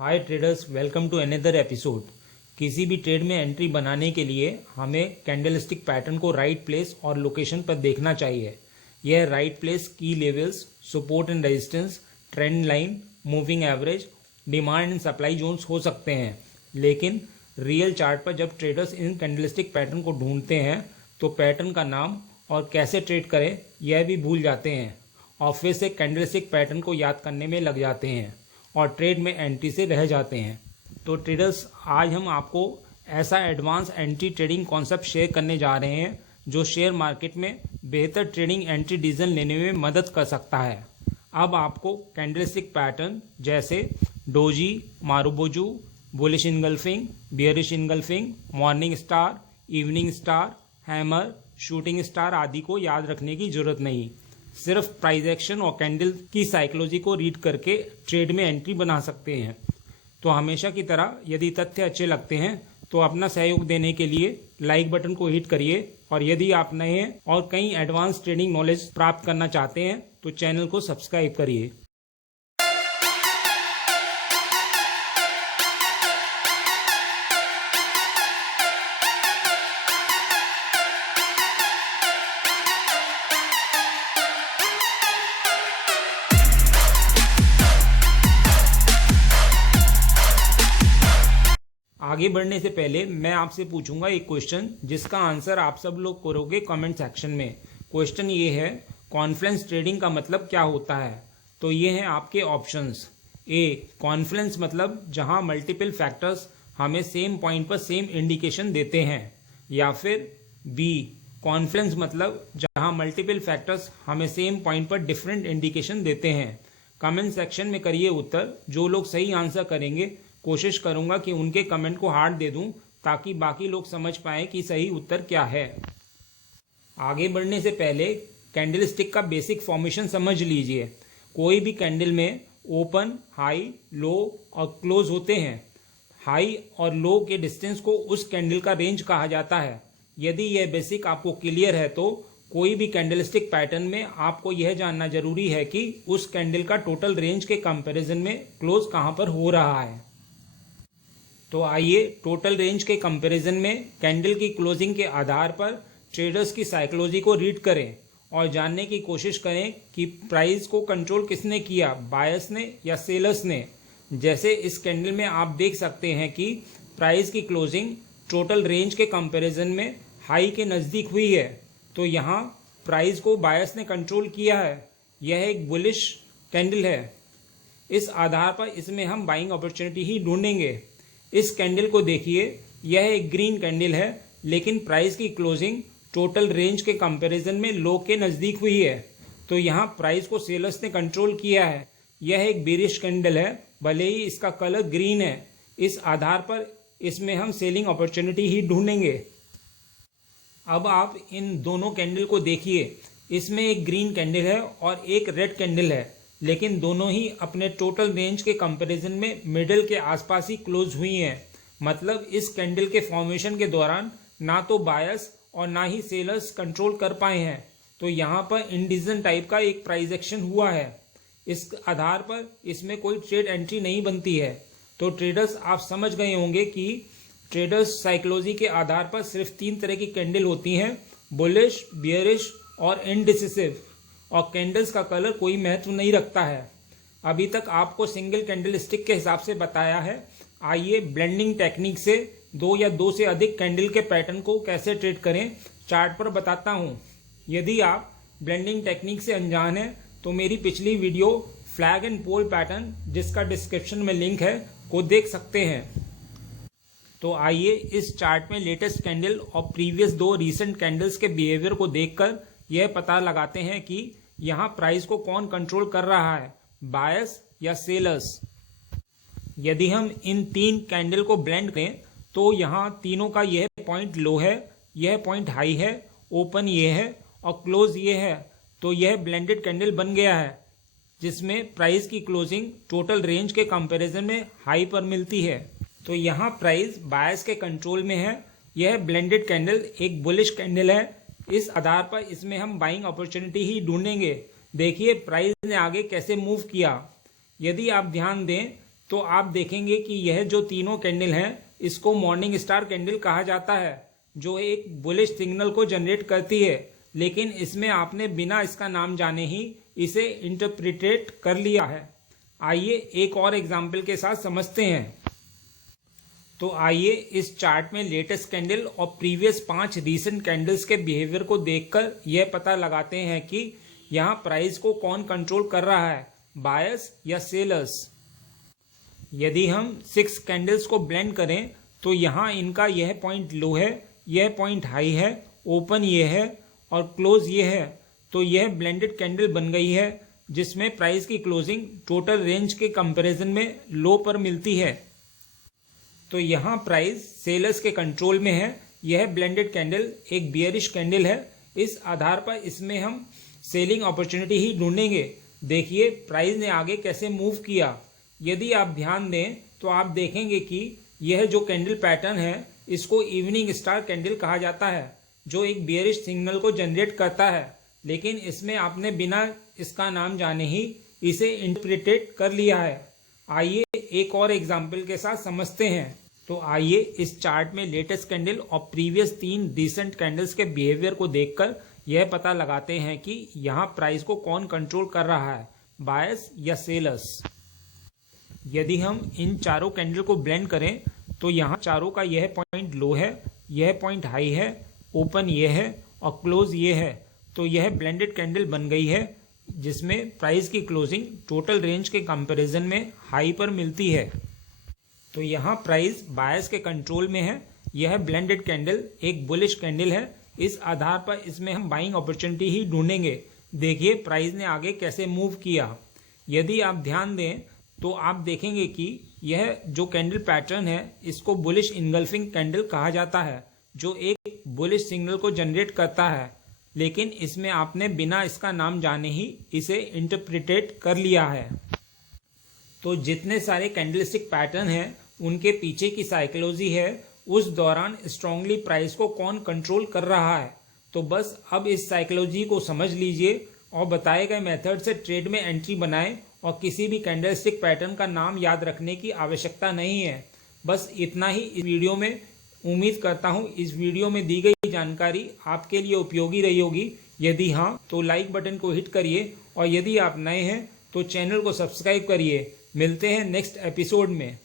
Hi traders, welcome to another episode. किसी भी trade में एंट्री बनाने के लिए हमें कैंडलस्टिक पैटर्न को राइट प्लेस और लोकेशन पर देखना चाहिए। यह राइट प्लेस की levels, support and resistance, trend line, moving average, demand and supply zones हो सकते हैं। लेकिन रियल चार्ट पर जब ट्रेडर्स इन कैंडलस्टिक पैटर्न को ढूंढते हैं तो पैटर्न का नाम और कैसे ट्रेड करें यह भी भूल जाते हैं और फिर से कैंडलस्टिक पैटर्न को याद करने में लग जाते हैं और ट्रेड में एंट्री से रह जाते हैं। तो ट्रेडर्स, आज हम आपको ऐसा advance entry trading concept share करने जा रहे हैं जो शेयर मार्केट में बेहतर ट्रेडिंग एंट्री डिसीजन लेने में मदद कर सकता है। अब आपको कैंडलस्टिक पैटर्न जैसे doji, marubozu, bullish engulfing, bearish engulfing, morning star, evening star, hammer, shooting star आदि को याद रखने की जरूरत नहीं। सिर्फ प्राइस एक्शन और कैंडल की साइकोलॉजी को रीड करके ट्रेड में एंट्री बना सकते हैं। तो हमेशा की तरह यदि तथ्य अच्छे लगते हैं तो अपना सहयोग देने के लिए लाइक बटन को हिट करिए और यदि आप नए हैं और कई एडवांस ट्रेडिंग नॉलेज प्राप्त करना चाहते हैं तो चैनल को सब्सक्राइब करिए। आगे बढ़ने से पहले मैं आपसे पूछूंगा एक क्वेश्चन जिसका आंसर आप सब लोग करोगे कमेंट सेक्शन में। क्वेश्चन ये है, कॉन्फ्लुएंस ट्रेडिंग का मतलब क्या होता है? तो ये हैं आपके ऑप्शंस। ए, कॉन्फ्लुएंस मतलब जहां मल्टीपल फैक्टर्स हमें सेम पॉइंट पर सेम इंडिकेशन देते हैं। या फिर बी, कॉन्फ्लुएंस मतलब जहां मल्टीपल फैक्टर्स हमें सेम पॉइंट पर डिफरेंट इंडिकेशन देते हैं। कमेंट सेक्शन में करिए उत्तर। जो लोग सही आंसर करेंगे कोशिश करूंगा कि उनके कमेंट को हार्ट दे दूं ताकि बाकी लोग समझ पाएं कि सही उत्तर क्या है। आगे बढ़ने से पहले कैंडलस्टिक का बेसिक फॉर्मेशन समझ लीजिए। कोई भी कैंडल में ओपन, हाई, लो और क्लोज होते हैं। हाई और लो के डिस्टेंस को उस कैंडल का रेंज कहा जाता है। यदि यह बेसिक आपको क्लियर है तो कोई भी कैंडलस्टिक पैटर्न में आपको यह जानना जरूरी है कि उस कैंडल का टोटल रेंज के कंपैरिजन में क्लोज कहां पर हो रहा है। तो आइए टोटल रेंज के कंपैरिजन में कैंडल की क्लोजिंग के आधार पर ट्रेडर्स की साइकोलॉजी को रीड करें और जानने की कोशिश करें कि प्राइस को कंट्रोल किसने किया, बायर्स ने या सेलर्स ने। जैसे इस कैंडल में आप देख सकते हैं कि प्राइस की क्लोजिंग टोटल रेंज के कंपैरिजन में हाई के नज़दीक हुई है, तो यहाँ प्राइस को बायर्स ने कंट्रोल किया है। यह एक बुलिश कैंडल है। इस आधार पर इसमें हम बाइंग अपॉर्चुनिटी ही ढूंढेंगे। इस कैंडल को देखिए, यह एक ग्रीन कैंडल है लेकिन प्राइस की क्लोजिंग टोटल रेंज के कंपैरिजन में लो के नज़दीक हुई है, तो यहाँ प्राइस को सेलर्स ने कंट्रोल किया है। यह एक बेरिश कैंडल है, भले ही इसका कलर ग्रीन है। इस आधार पर इसमें हम सेलिंग अपॉर्चुनिटी ही ढूंढेंगे। अब आप इन दोनों कैंडल को देखिए, इसमें एक ग्रीन कैंडल है और एक रेड कैंडल है, लेकिन दोनों ही अपने टोटल रेंज के कंपैरिजन में मिडिल के आसपास ही क्लोज हुई हैं। मतलब इस कैंडल के फॉर्मेशन के दौरान ना तो बायर्स और ना ही सेलर्स कंट्रोल कर पाए हैं, तो यहाँ पर इंडिसीजन टाइप का एक प्राइस एक्शन हुआ है। इस आधार पर इसमें कोई ट्रेड एंट्री नहीं बनती है। तो ट्रेडर्स, आप समझ गए होंगे कि ट्रेडर्स साइकोलॉजी के आधार पर सिर्फ 3 तरह की कैंडल होती हैं, बुलिश, बियरिश और इनडिसिसिव, और कैंडल्स का कलर कोई महत्व नहीं रखता है। अभी तक आपको सिंगल कैंडल स्टिक के हिसाब से बताया है। आइए ब्लेंडिंग टेक्निक से 2 या 2 से अधिक कैंडल के पैटर्न को कैसे ट्रेड करें चार्ट पर बताता हूं। यदि आप ब्लेंडिंग टेक्निक से अनजान हैं तो मेरी पिछली video flag and pole pattern, जिसका डिस्क्रिप्शन में लिंक है, को देख सकते हैं। तो आइए इस चार्ट में लेटेस्ट कैंडल और प्रीवियस 2 रीसेंट कैंडल्स के बिहेवियर को देखकर यह पता लगाते हैं कि यहाँ प्राइस को कौन कंट्रोल कर रहा है, बायर्स या सेलर्स। यदि हम इन 3 कैंडल को ब्लेंड करें तो यहाँ तीनों का यह पॉइंट लो है, यह पॉइंट हाई है, ओपन ये है और क्लोज ये है। तो यह ब्लेंडेड कैंडल बन गया है जिसमें प्राइस की क्लोजिंग टोटल रेंज के कंपैरिजन में हाई पर मिलती है। तो यहाँ प्राइस बायर्स के कंट्रोल में है। यह ब्लेंडेड कैंडल एक बुलिश कैंडल है। इस आधार पर इसमें हम बाइंग अपॉर्चुनिटी ही ढूंढेंगे। देखिए प्राइस ने आगे कैसे मूव किया। यदि आप ध्यान दें तो आप देखेंगे कि यह जो तीनों कैंडल हैं इसको मॉर्निंग स्टार कैंडल कहा जाता है, जो एक बुलिश सिग्नल को जनरेट करती है, लेकिन इसमें आपने बिना इसका नाम जाने ही इसे इंटरप्रिटेट कर लिया है। आइए एक और एग्जाम्पल के साथ समझते हैं। तो आइए इस चार्ट में लेटेस्ट कैंडल और प्रीवियस 5 रीसेंट कैंडल्स के बिहेवियर को देखकर यह पता लगाते हैं कि यहाँ प्राइस को कौन कंट्रोल कर रहा है, बायर्स या सेलर्स। यदि हम 6 कैंडल्स को ब्लेंड करें तो यहाँ इनका यह पॉइंट लो है, यह पॉइंट हाई है, ओपन ये है और क्लोज ये है। तो यह ब्लेंडेड कैंडल बन गई है जिसमें प्राइस की क्लोजिंग टोटल रेंज के कंपैरिजन में लो पर मिलती है। तो यहाँ प्राइस सेलर्स के कंट्रोल में है। यह ब्लेंडेड कैंडल एक बियरिश कैंडल है। इस आधार पर इसमें हम सेलिंग अपॉर्चुनिटी ही ढूंढेंगे। देखिए प्राइस ने आगे कैसे मूव किया। यदि आप ध्यान दें तो आप देखेंगे कि यह जो कैंडल पैटर्न है इसको इवनिंग स्टार कैंडल कहा जाता है, जो एक बियरिश सिग्नल को जनरेट करता है, लेकिन इसमें आपने बिना इसका नाम जाने ही इसे इंटरप्रिटेट कर लिया है। आइए एक और एग्जाम्पल के साथ समझते हैं। तो आइए इस चार्ट में लेटेस्ट कैंडल और प्रीवियस 3 रिसेंट कैंडल्स के बिहेवियर को देखकर यह पता लगाते हैं कि यहाँ प्राइस को कौन कंट्रोल कर रहा है, बायर्स या सेलर्स। यदि हम इन चारों कैंडल को ब्लेंड करें तो यहाँ चारों का यह पॉइंट लो है, यह पॉइंट हाई है, ओपन ये है और क्लोज ये है। तो यह ब्लेंडेड कैंडल बन गई है जिसमें प्राइस की क्लोजिंग टोटल रेंज के कंपैरिजन में हाई पर मिलती है। तो यहाँ प्राइस बायर्स के कंट्रोल में है। यह ब्लेंडेड कैंडल एक बुलिश कैंडल है। इस आधार पर इसमें हम बाइंग अपॉर्चुनिटी ही ढूंढेंगे। देखिए प्राइस ने आगे कैसे मूव किया। यदि आप ध्यान दें तो आप देखेंगे कि यह जो कैंडल पैटर्न है इसको बुलिश इनगल्फिंग कैंडल कहा जाता है, जो एक बुलिश सिग्नल को जनरेट करता है, लेकिन इसमें आपने बिना इसका नाम जाने ही इसे इंटरप्रिटेट कर लिया है। तो जितने सारे कैंडलस्टिक पैटर्न हैं उनके पीछे की साइकोलॉजी है, उस दौरान स्ट्रांगली प्राइस को कौन कंट्रोल कर रहा है। तो बस अब इस साइकोलॉजी को समझ लीजिए और बताए गए मेथड से ट्रेड में एंट्री बनाएं और किसी भी कैंडलस्टिक पैटर्न का नाम याद रखने की आवश्यकता नहीं है। बस इतना ही इस वीडियो में। उम्मीद करता हूँ इस वीडियो में दी गई जानकारी आपके लिए उपयोगी रही होगी। यदि हाँ तो लाइक बटन को हिट करिए और यदि आप नए हैं तो चैनल को सब्सक्राइब करिए। मिलते हैं नेक्स्ट एपिसोड में।